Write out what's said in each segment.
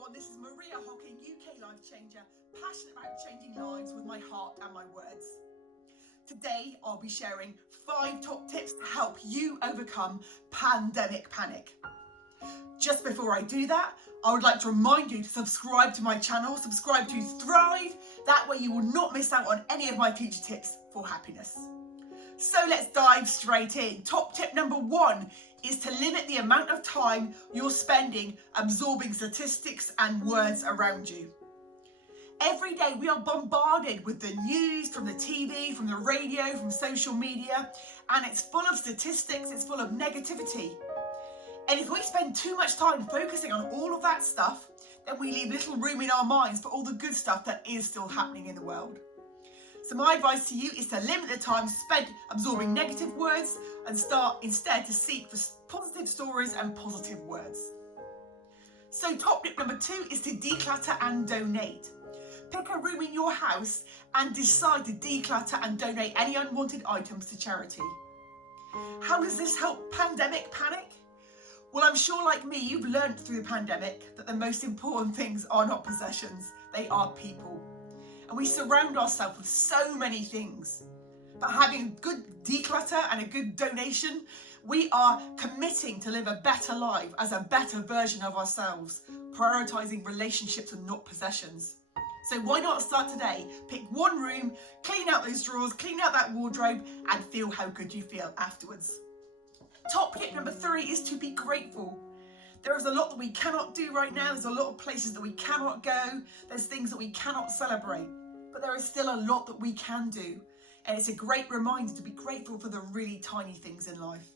everyone, this is Maria Hocking, UK Life Changer, passionate about changing lives with my heart and my words. Today I'll be sharing 5 top tips to help you overcome pandemic panic. Just before I do that, I would like to remind you to subscribe to my channel, subscribe to Thrive, that way you will not miss out on any of my future tips for happiness. So let's dive straight in. Top tip number 1 is to limit the amount of time you're spending absorbing statistics and words around you. Every day we are bombarded with the news, from the TV, from the radio, from social media, and it's full of statistics, it's full of negativity. And if we spend too much time focusing on all of that stuff, then we leave little room in our minds for all the good stuff that is still happening in the world. So my advice to you is to limit the time spent absorbing negative words and start instead to seek for positive stories and positive words. So top tip number 2 is to declutter and donate. Pick a room in your house and decide to declutter and donate any unwanted items to charity. How does this help pandemic panic? Well, I'm sure like me, you've learned through the pandemic that the most important things are not possessions, they are people. And we surround ourselves with so many things. But having a good declutter and a good donation, we are committing to live a better life as a better version of ourselves, prioritising relationships and not possessions. So why not start today? Pick one room, clean out those drawers, clean out that wardrobe, and feel how good you feel afterwards. Top tip number 3 is to be grateful. There is a lot that we cannot do right now. There's a lot of places that we cannot go. There's things that we cannot celebrate. But there is still a lot that we can do. And it's a great reminder to be grateful for the really tiny things in life.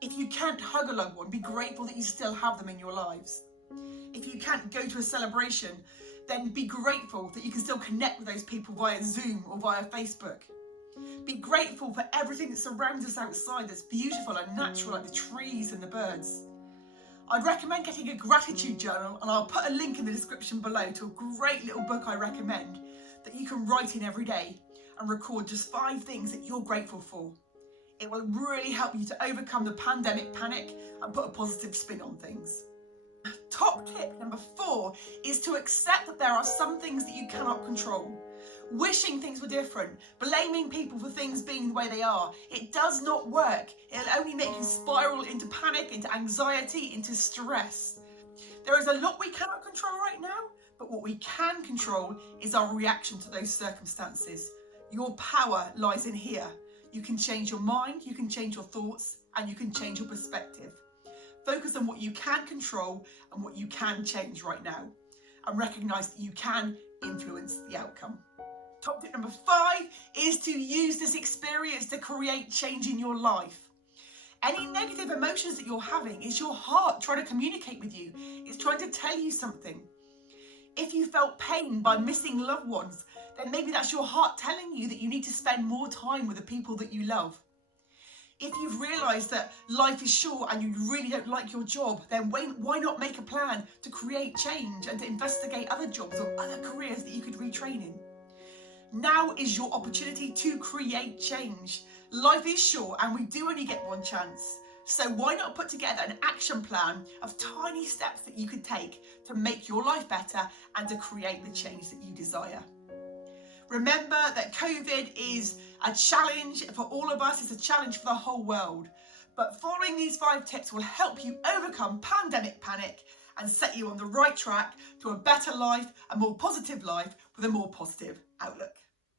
If you can't hug a loved one, be grateful that you still have them in your lives. If you can't go to a celebration, then be grateful that you can still connect with those people via Zoom or via Facebook. Be grateful for everything that surrounds us outside that's beautiful and natural, like the trees and the birds. I'd recommend getting a gratitude journal, and I'll put a link in the description below to a great little book I recommend that you can write in every day and record just 5 things that you're grateful for. It will really help you to overcome the pandemic panic and put a positive spin on things. Top tip number 4 is to accept that there are some things that you cannot control. Wishing things were different, blaming people for things being the way they are, it does not work. It'll only make you spiral into panic, into anxiety, into stress. There is a lot we cannot control right now, but what we can control is our reaction to those circumstances. Your power lies in here. You can change your mind, you can change your thoughts, and you can change your perspective. Focus on what you can control and what you can change right now, and recognise that you can influence the outcome. Top tip number 5 is to use this experience to create change in your life. Any negative emotions that you're having is your heart trying to communicate with you. It's trying to tell you something. If you felt pain by missing loved ones, then maybe that's your heart telling you that you need to spend more time with the people that you love. If you've realised that life is short and you really don't like your job, then why not make a plan to create change and to investigate other jobs or other careers that you could retrain in? Now is your opportunity to create change. Life is short and we do only get one chance. So why not put together an action plan of tiny steps that you could take to make your life better and to create the change that you desire? Remember that COVID is a challenge for all of us. It's a challenge for the whole world. But following these 5 tips will help you overcome pandemic panic and set you on the right track to a better life, a more positive life with a more positive outlook.